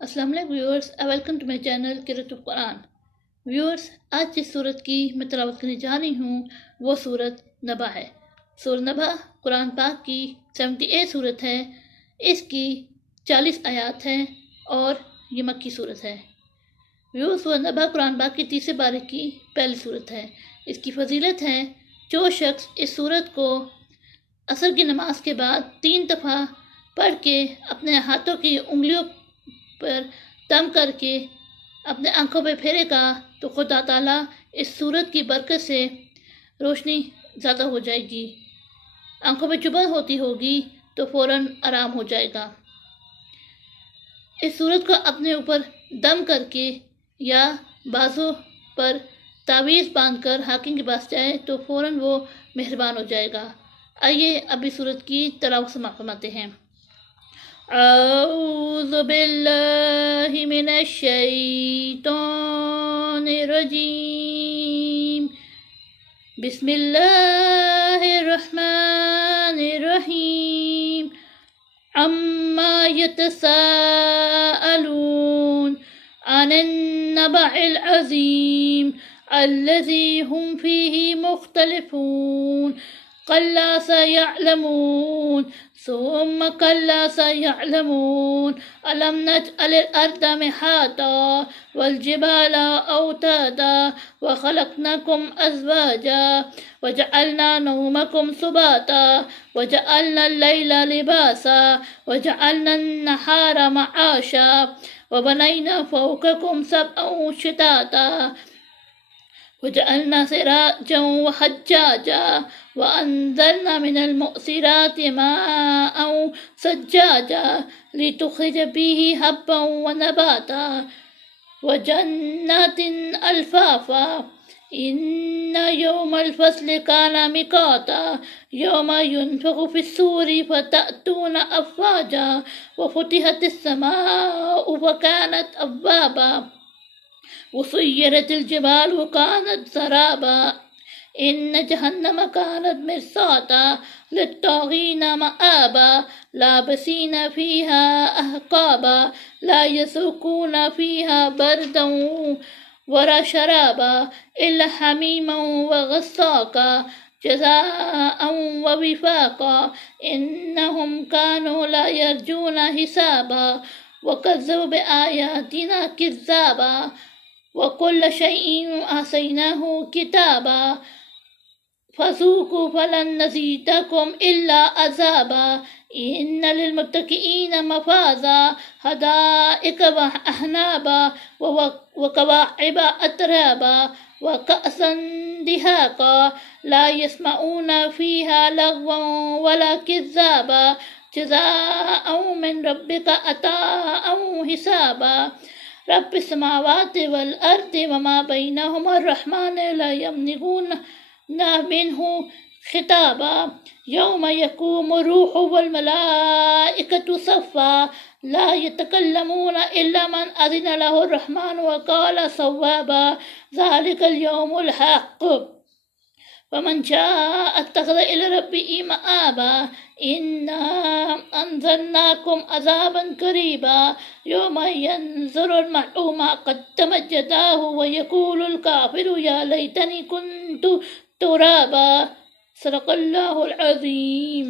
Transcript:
السلام علیکم viewers, welcome to my channel قرأت القرآن۔ ویورز، آج جس سورت کی میں تلاوت کرنے جا رہی ہوں وہ سورت نبا ہے۔ سورت نبا قرآن پاک کی 78 سورت ہے۔ اس کی 40 آیات ہیں اور یہ مکی سورت ہے۔ ویورز، سورت نبا قرآن پاک کی تیسرے پارے کی پہلی سورت ہے۔ اس کی فضیلت ہے، جو شخص اس سورت کو عصر کی نماز کے بعد 3 دفعہ پڑھ کے اپنے ہاتھوں کی انگلیوں پر دم کر کے اپنے آنکھوں پہ پھیرے گا تو خدا تعالیٰ اس سورت کی برکت سے روشنی زیادہ ہو جائے گی۔ آنکھوں پہ چبھن ہوتی ہوگی تو فوراً آرام ہو جائے گا۔ اس سورت کو اپنے اوپر دم کر کے یا بازو پر تعویذ باندھ کر حاکم کے پاس جائے تو فوراً وہ مہربان ہو جائے گا۔ آئیے ابھی سورت کی تلاوت سماعت فرماتے ہیں۔ اعوذ باللہ من الشیطان الرجیم، بسم اللہ الرحمن الرحیم، عما یتساءلون عن النبع العظیم الذی هم فیہ مختلفون، کلا سیعلمون ثم كلا سيعلمون، ألم نجعل الأرض مهادا والجبال أوتادا وخلقناكم أزواجا وجعلنا نومكم سباتا وجعلنا الليل لباسا وجعلنا النهار معاشا وبنينا فوقكم سبعا شدادا وجعلنا سراجا وحجاجا وأنزلنا من المؤثرات ماء ثجاجا لتخرج به حبا ونباتا وجنات ألفافا، إن يوم الفصل كان ميقاتا، يوم ينفخ في الصور فتأتون أفواجا وفتحت السماء فكانت أبوابا وسيرت الجبال وكانت سرابا، إن جهنم كانت مرصادا للطاغين مآبا، لابسين فيها أحقابا، لا يذوقون فيها بردا ولا شرابا إلا حميما وغساقا جزاء ووفاقا، إنهم كانوا لا يرجون حسابا وكذبوا بآياتنا كذابا، وكل شيء أحصيناه كتابا، فذوقوا فلن نزيدكم إلا عذابا، إن للمتقين مفازا حدائق وأعنابا وكواعب أترابا وكأسا دهاقا، لا يسمعون فيها لغوا ولا كذابا، جزاء من ربك عطاء حسابا، رب السماوات والأرض وما بينهما الرحمن لا يملكون منه خطابا، يوم يقوم الروح والملائكة صفا، لا يتكلمون إلا من أذن له الرحمن وقال صوابا، ذلك اليوم الحق، ومن شاء اتخذ إلى ربه مآبا، إنا أنذرناكم عذابا قريبا، يوم ينظر المرء ما قدمت يداه ويقول الكافر يا ليتني كنت ترابا، صدق اللہ العظیم۔